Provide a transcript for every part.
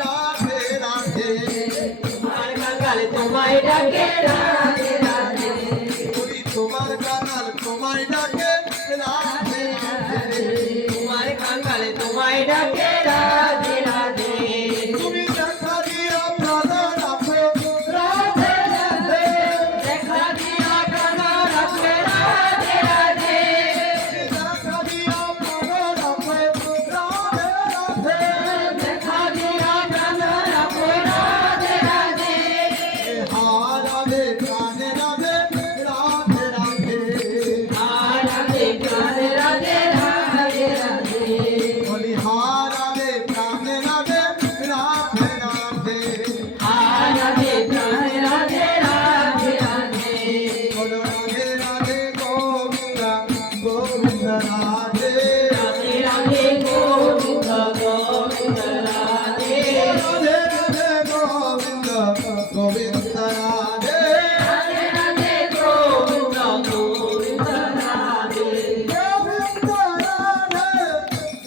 রাধে রাধে তোমার কাঙাল তোমায় ডাকে রাধে রাধে।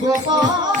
গোপাল